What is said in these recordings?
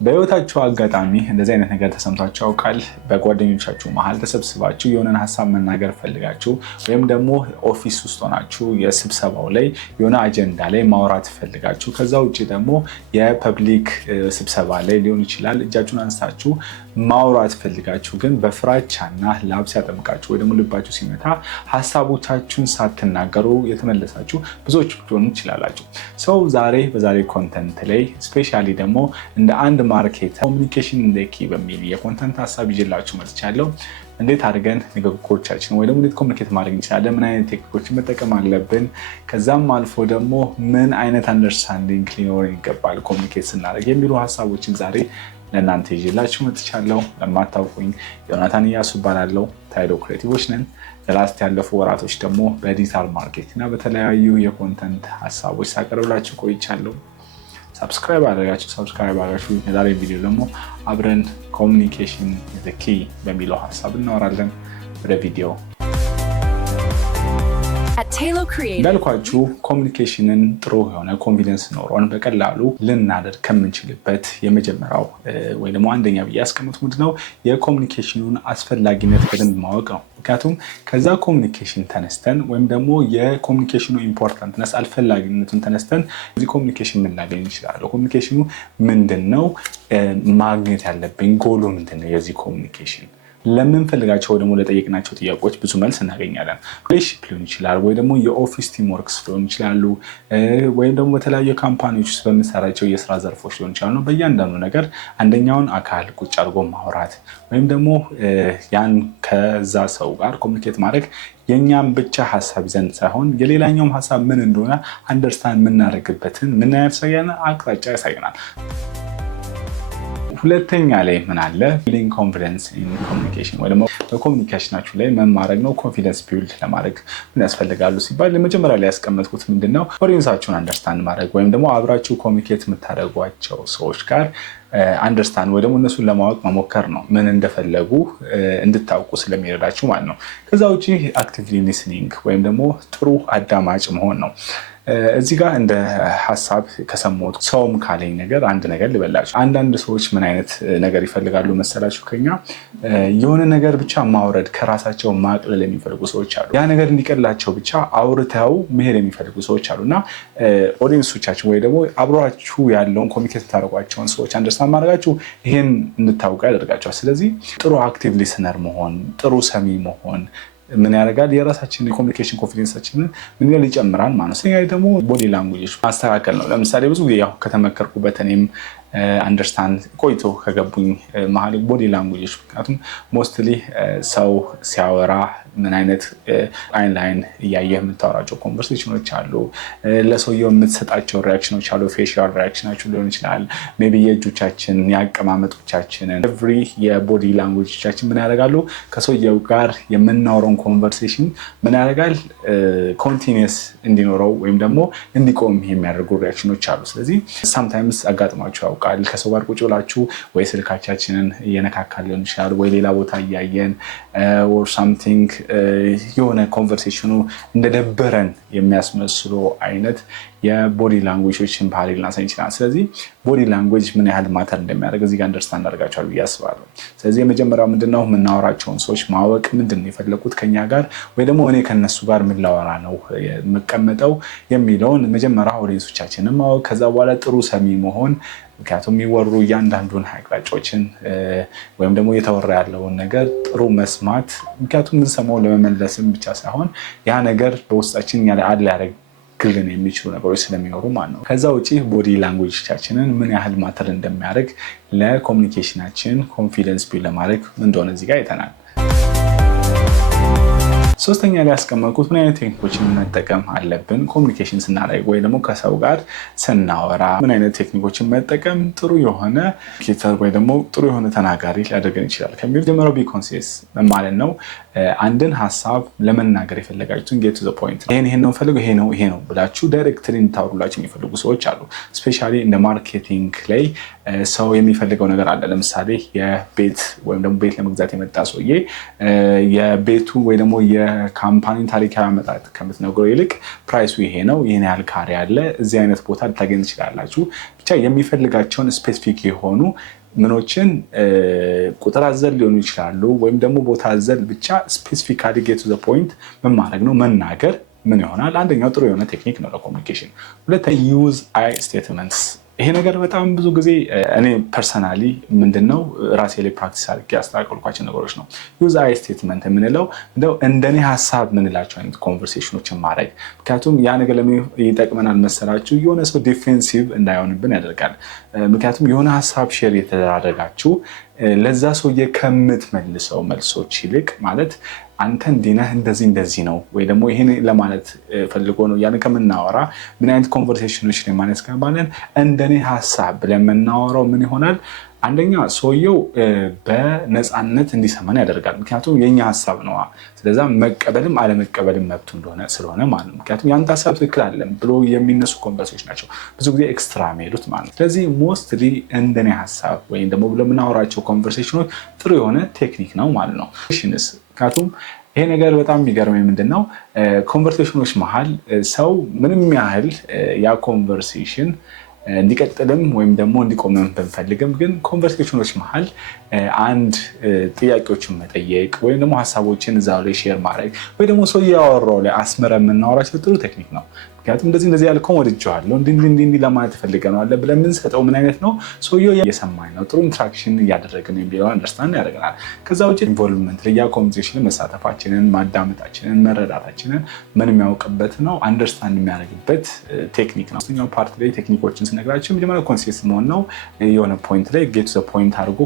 በህይወታችሁ አጋጣሚ እንደዚህ አይነት ነገር ተሰምቷችሁ ያውቃል? በጓደኞቻችሁ መሀል ተሰብስባችሁ የሆነን ሀሳብ መናገር ፈልጋችሁ ወይም ደግሞ ኦፊስ ውስጥ ሆናችሁ የስብሰባው ላይ የሆነ አጀንዳ ላይ ማውራት ፈልጋችሁ ከዛ ውጭ ደግሞ የፐብሊክ ስብሰባ ላይ ሊሆን ይችላል እጃችሁን አንስታችሁ ማውራት ፈልጋችሁ ግን በፍራቻና ላብ ሲያጠምቃችሁ ወይ ደግሞ ልባችሁ ሲመታ ሀሳቦቻችሁን ሳትናገሩ የተመለሳችሁ ብዙዎች ሊሆኑ ይችላላችሁ። ሰው በዛሬ ኮንተንት ላይ ስፔሻሊ ደግሞ እንደ አንድ ማርኬት ኮሚኒኬሽን እንደ ኪ በሚል የኮንተንት ሀሳብ ይዤላችሁ መጥቻለሁ። እንዴት አድርገን ንግግሮቻችን ወይ ደግሞ እንዴት ኮሚኒኬት ማድረግ እንችላለን፣ ምን አይነት ቴክኒኮችን መጠቀም አለብን፣ ከዛም አልፎ ደግሞ ምን አይነት አንደርስታንዲንግ ሊኖረን ይገባል ኮሚኒኬት ስናደርግ የሚሉ ሀሳቦችን ዛሬ ለእናንተ ይዤላችሁ መጥቻለሁ። ለማታውቁኝ ዮናታን እያሱ እባላለሁ። ታይዶ ክሬቲቮች ነን። ለላስት ያለፉ ወራቶች ደግሞ በዲጂታል ማርኬቲንግ እና በተለያዩ የኮንተንት ሀሳቦች ሳቀርብላችሁ ቆይቻለሁ። ሰብስክራይብ አድርጋችሁ የዛሬ ቪዲዮ ደግሞ አብረን ኮሚኒኬሽን ኢዝ ዘ ኪ በሚለው ሀሳብ እናወራለን። ወደ ቪዲዮ እንዳልኳችሁ ኮሚኒኬሽንን ጥሩ የሆነ ኮንፊደንስ ኖሮን በቀላሉ ልናደርግ ከምንችልበት የመጀመሪያው ወይ ደግሞ አንደኛ ብዬ ያስቀምጡት ምንድነው የኮሚኒኬሽኑን አስፈላጊነት በደንብ ማወቅ ነው። ምክንያቱም ከዛ ኮሚኒኬሽን ተነስተን ወይም ደግሞ የኮሚኒኬሽኑ ኢምፖርታንትነስ አስፈላጊነቱን ተነስተን እዚህ ኮሚኒኬሽን ልናገኝ እንችላለን። ኮሚኒኬሽኑ ምንድነው? ማግኘት ያለብኝ ጎሉ ምንድነው? የዚህ ኮሚኒኬሽን ለምንፈልጋቸው ወይ ደግሞ ለጠየቅናቸው ጥያቄዎች ብዙ መልስ እናገኛለን። ሪሌሽንሺፕ ሊሆን ይችላል ወይ ደግሞ የኦፊስ ቲም ወርክስ ሊሆን ይችላሉ ወይም ደግሞ በተለያዩ ካምፓኒዎች ውስጥ በምንሰራቸው የስራ ዘርፎች ሊሆን ይችላሉ። በእያንዳንዱ ነገር አንደኛውን አካል ቁጭ አድርጎ ማውራት ወይም ደግሞ ያን ከዛ ሰው ጋር ኮሚኒኬት ማድረግ የኛም ብቻ ሀሳብ ይዘን ሳይሆን የሌላኛውም ሀሳብ ምን እንደሆነ አንደርስታንድ የምናደርግበትን ምን ያሳየናል፣ አቅጣጫ ያሳየናል። ሁለተኛ ላይ ምን አለ? ቢልዲንግ ኮንፊደንስ ኢን ኮሚኒኬሽን ወይ ደግሞ በኮሚኒኬሽናችሁ ላይ ምን ማድረግ ነው? ኮንፊደንስ ቢልድ ለማድረግ ምን ያስፈልጋሉ ሲባል ለመጀመሪያ ላይ ያስቀመጥኩት ምንድነው ኦዲየንሳችሁን አንደርስታንድ ማድረግ ወይም ደግሞ አብራችሁ ኮሚኒኬት የምታደርጓቸው ሰዎች ጋር አንደርስታንድ ወይ ደግሞ እነሱን ለማወቅ መሞከር ነው። ምን እንደፈለጉ እንድታውቁ ስለሚረዳችሁ ማለት ነው። ከዛ ውጪ አክቲቭሊ ሊስኒንግ ወይም ደግሞ ጥሩ አዳማጭ መሆን ነው። እዚህ ጋር እንደ ሀሳብ ከሰሞት ሰውም ካለኝ ነገር አንድ ነገር ልበላችሁ። አንዳንድ ሰዎች ምን አይነት ነገር ይፈልጋሉ መሰላችሁ? ከኛ የሆነ ነገር ብቻ ማውረድ ከራሳቸው ማቅለል የሚፈልጉ ሰዎች አሉ። ያ ነገር እንዲቀላቸው ብቻ አውርተው መሄድ የሚፈልጉ ሰዎች አሉ እና ኦዲየንሶቻችን ወይ ደግሞ አብሯችሁ ያለውን ኮሚኒኬት ታደርጓቸውን ሰዎች አንደርስታንድ ማድረጋችሁ ይሄን እንድታውቁ ያደርጋቸዋል። ስለዚህ ጥሩ አክቲቭ ሊስነር መሆን፣ ጥሩ ሰሚ መሆን ምን ያደርጋል? የራሳችን የኮሚኒኬሽን ኮንፊደንሳችንን ምን ያህል ይጨምራል ማለት ነው። ስለዚህ ደግሞ ቦዲ ላንጉዌጅ ማስተካከል ነው። ለምሳሌ ብዙ ጊዜ ያው ከተመከርኩበት እኔም አንደርስታንድ ቆይቶ ከገቡኝ መሀል ቦዲ ላንጉዌጅ፣ ምክንያቱም ሞስትሊ ሰው ሲያወራ ምን አይነት አይን ላይን እያየህ የምታወራቸው ኮንቨርሴሽኖች አሉ። ለሰውየው የምትሰጣቸው ሪያክሽኖች አሉ። ፌሻል ሪያክሽናችሁ ሊሆን ይችላል። ሜይ ቢ የእጆቻችን የአቀማመጦቻችንን ኤቭሪ የቦዲ ላንጉዌጆቻችን ምን ያደርጋሉ? ከሰውየው ጋር የምናወራውን ኮንቨርሴሽን ምን ያደርጋል? ኮንቲኒየስ እንዲኖረው ወይም ደግሞ እንዲቆም የሚያደርጉ ሪያክሽኖች አሉ። ስለዚህ ሳምታይምስ አጋጥሟቸው ያውቃል። ከሰው ጋር ቁጭ ብላችሁ ወይ ስልካችንን እየነካካል ሊሆን ይችላል ወይ ሌላ ቦታ እያየን or something የሆነ ኮንቨርሴሽኑ እንደደበረን የሚያስመስሉ አይነት የቦዲ ላንጉዌጆችን ባህሪ ልናሳይ ይችላል። ስለዚህ ቦዲ ላንጉዌጅ ምን ያህል ማተር እንደሚያደርግ እዚህ ጋር አንደርስታንድ አድርጋችኋል ብዬ አስባለሁ። ስለዚህ የመጀመሪያው ምንድነው? የምናወራቸውን ሰዎች ማወቅ፣ ምንድን ነው የፈለጉት ከኛ ጋር ወይ ደግሞ እኔ ከነሱ ጋር ምን ላወራ ነው የምቀመጠው የሚለውን መጀመሪያ ኦዲየንሶቻችንን ማወቅ፣ ከዛ በኋላ ጥሩ ሰሚ መሆን። ምክንያቱም የሚወሩ እያንዳንዱን አቅጣጫዎችን ወይም ደግሞ እየተወራ ያለውን ነገር ጥሩ መስማት፣ ምክንያቱም የምንሰማው ለመመለስም ብቻ ሳይሆን ያ ነገር በውስጣችን አለ ያደርግ ግልን የሚችሉ ነገሮች ስለሚኖሩ ማለት ነው። ከዛ ውጪ ቦዲ ላንጉዌጆቻችንን ምን ያህል ማተር እንደሚያደርግ ለኮሚኒኬሽናችን ኮንፊደንስ ቢልድ ለማድረግ ምን እንደሆነ እዚህ ጋር አይተናል። ሶስተኛ ላይ ያስቀመጥኩት ምን አይነት ቴክኒኮችን መጠቀም አለብን ኮሚኒኬሽን ስናደርግ ወይ ደግሞ ከሰው ጋር ስናወራ ምን አይነት ቴክኒኮችን መጠቀም ጥሩ የሆነ ኬተር ወይ ደግሞ ጥሩ የሆነ ተናጋሪ ሊያደርገን ይችላል ከሚል ጀምሮ ቢ ኮንሲየስ ማለት ነው። አንድን ሀሳብ ለመናገር የፈለጋችሁትን ጌት ቱ ዘ ፖይንት ይሄን ነው ፈልገው ይሄ ነው ብላችሁ ዳይሬክትሊ እንድታወሩላችሁ የሚፈልጉ ሰዎች አሉ። ስፔሻሊ እንደ ማርኬቲንግ ላይ ሰው የሚፈልገው ነገር አለ። ለምሳሌ የቤት ወይም ደግሞ ቤት ለመግዛት የመጣ ሰውዬ የቤቱ ወይ ደግሞ የካምፓኒ ታሪካዊ አመጣጥ ከምትነግረው ይልቅ ፕራይሱ ይሄ ነው፣ ይሄን ያህል ካሬ አለ፣ እዚህ አይነት ቦታ ልታገኝ ትችላላችሁ፣ ብቻ ብቻ የሚፈልጋቸውን ስፔሲፊክ የሆኑ ምኖችን ቁጥር አዘል ሊሆኑ ይችላሉ ወይም ደግሞ ቦታ አዘል ብቻ ስፔሲፊካሊ ጌት ቱ ዘ ፖይንት ምን ማድረግ ነው መናገር ምን ይሆናል። አንደኛው ጥሩ የሆነ ቴክኒክ ነው ለኮሚኒኬሽን። ሁለተኛ ዩዝ አይ ስቴትመንትስ። ይሄ ነገር በጣም ብዙ ጊዜ እኔ ፐርሰናሊ ምንድነው ራሴ ላይ ፕራክቲስ አድርጌ ያስተካከልኳቸው ነገሮች ነው። ዩዝ አይ ስቴትመንት የምንለው እንደኔ ሀሳብ ምንላቸው አይነት ኮንቨርሴሽኖችን ማድረግ። ምክንያቱም ያ ነገር ለምን ይጠቅመናል መሰላችሁ? የሆነ ሰው ዲፌንሲቭ እንዳይሆንብን ያደርጋል። ምክንያቱም የሆነ ሀሳብ ሼር የተደራረጋችሁ ለዛ ሰውዬ ከምትመልሰው መልሶች ይልቅ ማለት አንተ እንዲህ ነህ እንደዚህ ነው ወይ ደግሞ ይሄን ለማለት ፈልጎ ነው ያን ከምናወራ ምን አይነት ኮንቨርሴሽኖች ላይ ማለት ከማለን እንደኔ ሀሳብ ብለን የምናወራው ምን ይሆናል? አንደኛ ሰውየው በነፃነት እንዲሰማን ያደርጋል። ምክንያቱም የኛ ሀሳብ ነው። ስለዛ መቀበልም አለመቀበልም መብቱ እንደሆነ ስለሆነ ማለት ነው። ምክንያቱም ያንተ ሀሳብ ትክክል አይደለም ብሎ የሚነሱ ኮንቨርሴሽኖች ናቸው ብዙ ጊዜ ኤክስትራ የሚሄዱት ማለት ነው። ስለዚህ ሞስትሊ እንደኔ ሀሳብ ወይም ደግሞ ለምናወራቸው ኮንቨርሴሽኖች ጥሩ የሆነ ቴክኒክ ነው ማለት ነው። ምክንያቱም ይሄ ነገር በጣም የሚገርመኝ ምንድነው ኮንቨርሴሽኖች መሀል ሰው ምንም ያህል ያ ኮንቨርሴሽን እንዲቀጥልም ወይም ደግሞ እንዲቆምም ብንፈልግም ግን ኮንቨርሴሽኖች መሀል አንድ ጥያቄዎችን መጠየቅ ወይም ደግሞ ሀሳቦችን እዛው ላይ ሼር ማድረግ ወይ ደግሞ ሰው ያወራው ላይ አስመረን የምናወራቸው ጥሩ ቴክኒክ ነው። ምክንያቱም እንደዚህ ያልከው ወድጄዋለሁ እንዲህ ለማለት ፈልገህ ነው አለ ብለን የምንሰጠው ምን አይነት ነው? ሰውየው እየሰማኝ ነው፣ ጥሩ ኢንትራክሽን እያደረግን ነው የሚለው አንደርስታንድ ያደርገናል። ከዛ ውጭ ኢንቮልቭመንት ያ ኮንቨርሴሽን መሳተፋችንን፣ ማዳመጣችንን፣ መረዳታችንን ምን የሚያውቅበት ነው አንደርስታንድ የሚያደርግበት ቴክኒክ ነው። ሶስተኛው ፓርት ላይ ቴክኒኮችን ስነግራችሁ መጀመሪያ ኮንሲስት መሆን ነው። የሆነ ፖይንት ላይ ጌት ዘ ፖይንት አድርጎ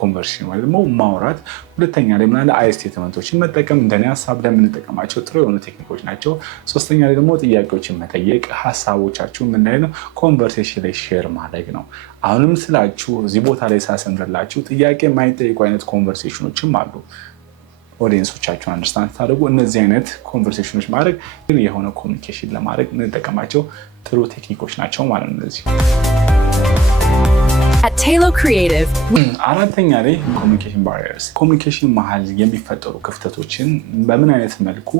ኮንቨርሽን ወይ ደግሞ ማውራት። ሁለተኛ ላይ ምናለ አይ ስቴትመንቶችን መጠቀም እንደኔ ሀሳብ ለምንጠቀማቸው ጥሩ የሆኑ ቴክኒኮች ናቸው። ሶስተኛ ላይ ደግሞ ጥያቄዎችን መጠየቅ፣ ሀሳቦቻችሁን ምን ላይ ነው ኮንቨርሴሽን ላይ ሼር ማድረግ ነው። አሁንም ስላችሁ እዚህ ቦታ ላይ ሳሰምርላችሁ ጥያቄ የማይጠይቁ አይነት ኮንቨርሴሽኖችም አሉ። ኦዲየንሶቻችሁን አንደርስታንድ ታደርጉ እነዚህ አይነት ኮንቨርሴሽኖች ማድረግ ግን የሆነ ኮሚኒኬሽን ለማድረግ የምንጠቀማቸው ጥሩ ቴክኒኮች ናቸው ማለት ነው። እነዚህ At Taylor Creative አራተኛ ላይ ኮሚኒኬሽን ባሪየርስ፣ ኮሚኒኬሽን መሀል የሚፈጠሩ ክፍተቶችን በምን አይነት መልኩ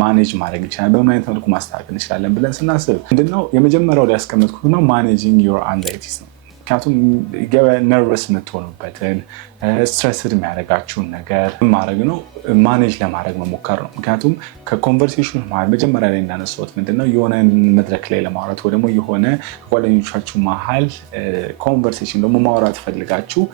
ማኔጅ ማድረግ ይችላል፣ በምን አይነት መልኩ ማስተካከል እንችላለን ብለን ስናስብ ምንድነው የመጀመሪያው ላይ ያስቀመጥኩት ነው ማኔጂንግ ዮር አንዛይቲስ ነው። ምክንያቱም ነርቨስ የምትሆኑበትን ስትረስድ የሚያደርጋችሁን ነገር ማድረግ ነው ማኔጅ ለማድረግ መሞከር ነው። ምክንያቱም ከኮንቨርሴሽን መሀል መጀመሪያ ላይ እንዳነሳሁት ምንድነው የሆነ መድረክ ላይ ለማውራት ወይ ደግሞ የሆነ ጓደኞቻችሁ መሀል ኮንቨርሴሽን ደግሞ ማውራት ፈልጋችሁ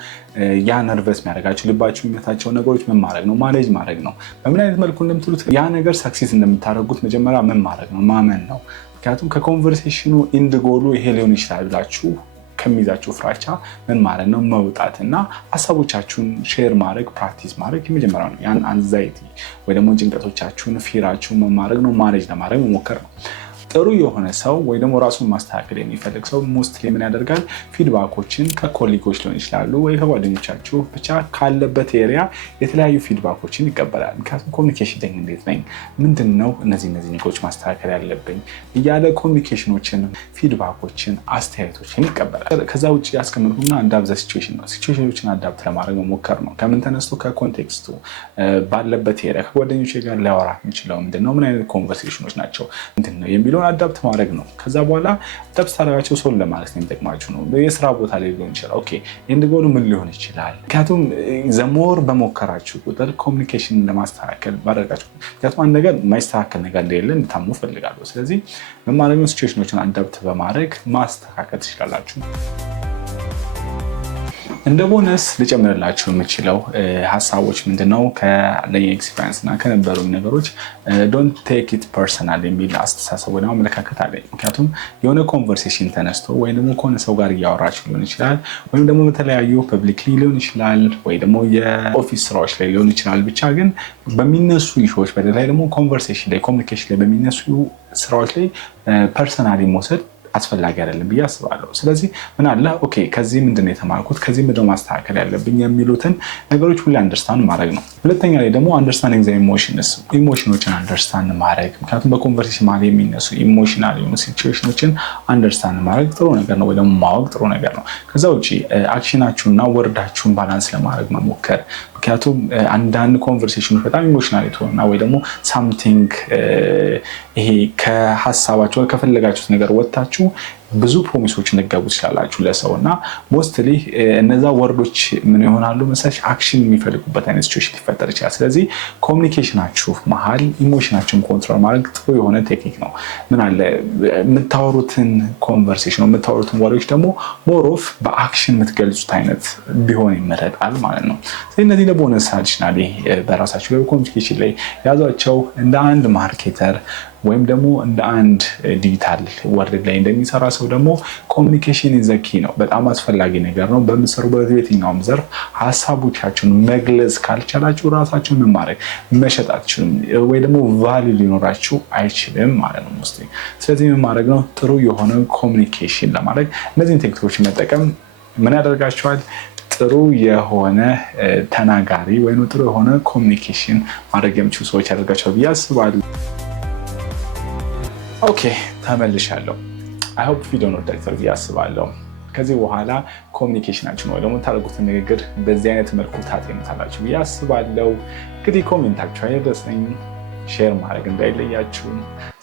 ያ ነርቨስ የሚያደርጋችሁ ልባችሁ የሚመታቸው ነገሮች ምን ማድረግ ነው ማኔጅ ማድረግ ነው። በምን አይነት መልኩ እንደምትሉት ያ ነገር ሰክሲስ እንደምታደርጉት መጀመሪያ ምን ማድረግ ነው ማመን ነው። ምክንያቱም ከኮንቨርሴሽኑ ኢንድ ጎሉ ይሄ ሊሆን ይችላል ብላችሁ ከሚይዛችሁ ፍራቻ ምን ማለት ነው መውጣት እና ሀሳቦቻችሁን ሼር ማድረግ ፕራክቲስ ማድረግ የመጀመሪያው ነው። ያን አንዛይቲ ወይ ደግሞ ጭንቀቶቻችሁን ፊራችሁን ምን ማድረግ ነው ማኔጅ ለማድረግ መሞከር ነው። ጥሩ የሆነ ሰው ወይ ደግሞ ራሱን ማስተካከል የሚፈልግ ሰው ሞስትሊ ምን ያደርጋል? ፊድባኮችን ከኮሊጎች ሊሆን ይችላሉ ወይ ከጓደኞቻችሁ ብቻ ካለበት ኤሪያ የተለያዩ ፊድባኮችን ይቀበላል። ምክንያቱም ኮሚኒኬሽን ላይ እንዴት ነኝ፣ ምንድነው እነዚህ ነገሮች ማስተካከል ያለብኝ እያለ ኮሚኒኬሽኖችን፣ ፊድባኮችን፣ አስተያየቶችን ይቀበላል። ከዛ ውጭ ያስቀምጡና አዳፕት ዘ ሲቹዌሽን ነው። ሲቹዌሽኖችን አዳፕት ለማድረግ መሞከር ነው። ከምን ተነስቶ ከኮንቴክስቱ ባለበት ኤሪያ ከጓደኞች ጋር ሊያወራ የሚችለው ምንድነው፣ ምን አይነት ኮንቨርሴሽኖች ናቸው ምንድነው የሚለው አዳፕት ማድረግ ነው። ከዛ በኋላ አዳፕት ታደርጋቸው ሰው ለማለት ነው የሚጠቅማችሁ ነው። የስራ ቦታ ላይ ሊሆን ይችላል። ኦኬ ኤንድ ጎሉ ምን ሊሆን ይችላል? ምክንያቱም ዘሞር በሞከራችሁ ቁጥር ኮሚኒኬሽን ለማስተካከል ባደረጋችሁ፣ ምክንያቱም አንድ ነገር የማይስተካከል ነገር እንደሌለ እንድታምኑ ፈልጋለሁ። ስለዚህ ምን ማድረግ ነው? ሲቹዌሽኖችን አዳፕት በማድረግ ማስተካከል ትችላላችሁ። እንደ ቦነስ ልጨምርላችሁ የምችለው ሀሳቦች ምንድነው ከለኝ ኤክስፒሪየንስ እና ከነበሩኝ ነገሮች ዶንት ቴክ ኢት ፐርሰናል የሚል አስተሳሰብ ወይ አመለካከት አለኝ። ምክንያቱም የሆነ ኮንቨርሴሽን ተነስቶ ወይ ደግሞ ከሆነ ሰው ጋር እያወራችሁ ሊሆን ይችላል ወይም ደግሞ በተለያዩ ፐብሊክሊ ሊሆን ይችላል ወይ ደግሞ የኦፊስ ስራዎች ላይ ሊሆን ይችላል። ብቻ ግን በሚነሱ ኢሹዎች በተለይ ደግሞ ኮንቨርሴሽን ላይ ኮሚኒኬሽን ላይ በሚነሱ ስራዎች ላይ ፐርሰናሊ መውሰድ አስፈላጊ አይደለም ብዬ አስባለሁ። ስለዚህ ምን አለ ኦኬ ከዚህ ምንድነው የተማርኩት፣ ከዚህ ምንድነው ማስተካከል ያለብኝ የሚሉትን ነገሮች ሁሉ አንደርስታንድ ማድረግ ነው። ሁለተኛ ላይ ደግሞ አንደርስታንዲንግ ዘ ኢሞሽኖችን አንደርስታንድ ማድረግ። ምክንያቱም በኮንቨርሴሽን ማለት የሚነሱ ኢሞሽናል የሆኑ ሲቹዌሽኖችን አንደርስታንድ ማድረግ ጥሩ ነገር ነው ወይ ደግሞ ማወቅ ጥሩ ነገር ነው። ከዛ ውጭ አክሽናችሁና ወርዳችሁን ባላንስ ለማድረግ መሞከር። ምክንያቱም አንዳንድ ኮንቨርሴሽኖች በጣም ኢሞሽናል የተሆኑና ወይ ደግሞ ሳምቲንግ ይሄ ከሀሳባችሁ ከፈለጋችሁት ነገር ወጥታችሁ ብዙ ፕሮሚሶችን ልትገቡ ትችላላችሁ ለሰው እና ሞስትሊ እነዛ ወርዶች ምን ይሆናሉ መሰለሽ አክሽን የሚፈልጉበት አይነት ሲቹዌሽን ሊፈጠር ይችላል። ስለዚህ ኮሚኒኬሽናችሁ መሀል ኢሞሽናችሁን ኮንትሮል ማድረግ ጥሩ የሆነ ቴክኒክ ነው። ምን አለ የምታወሩትን ኮንቨርሴሽን የምታወሩትን ወሬዎች ደግሞ ሞር ኦፍ በአክሽን የምትገልጹት አይነት ቢሆን ይመረጣል ማለት ነው። ስለዚህ እነዚህ ለቦነስ አዲሽናሊ በራሳችሁ ላይ ኮሚኒኬሽን ላይ ያዟቸው። እንደ አንድ ማርኬተር ወይም ደግሞ እንደ አንድ ዲጂታል ወርልድ ላይ እንደሚሰራ ሰው ደግሞ ኮሚኒኬሽን ኢዝ ዘ ኪ ነው። በጣም አስፈላጊ ነገር ነው። በምትሰሩበት የትኛውም ዘርፍ ሀሳቦቻችሁን መግለጽ ካልቻላችሁ ራሳችሁን ምን ማድረግ መሸጥ አትችሉም፣ ወይ ደግሞ ቫልዩ ሊኖራችሁ አይችልም ማለት ነው። ስለዚህ ምን ማድረግ ነው? ጥሩ የሆነ ኮሚኒኬሽን ለማድረግ እነዚህን ቴክኒኮችን መጠቀም ምን ያደርጋችኋል? ጥሩ የሆነ ተናጋሪ ወይም ጥሩ የሆነ ኮሚኒኬሽን ማድረግ የሚችሉ ሰዎች ያደርጋቸዋል ብዬ አስባለሁ። ኦኬ ተመልሻለሁ። አይ ሆፕ ቪዲዮን ወዳችሁታል ብዬ አስባለሁ። ከዚህ በኋላ ኮሚኒኬሽናችሁን ወይ ደግሞ ታደርጉትን ንግግር በዚህ አይነት መልኩ ታጤኑታላችሁ ብዬ አስባለሁ። እንግዲህ ኮሜንታችሁ አይደረሰኝ፣ ሼር ማድረግ እንዳይለያችሁ፣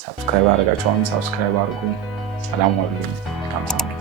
ሳብስክራይብ አድርጋችሁ አሁን ሳብስክራይብ አድርጉ። ሰላም ዋሉ።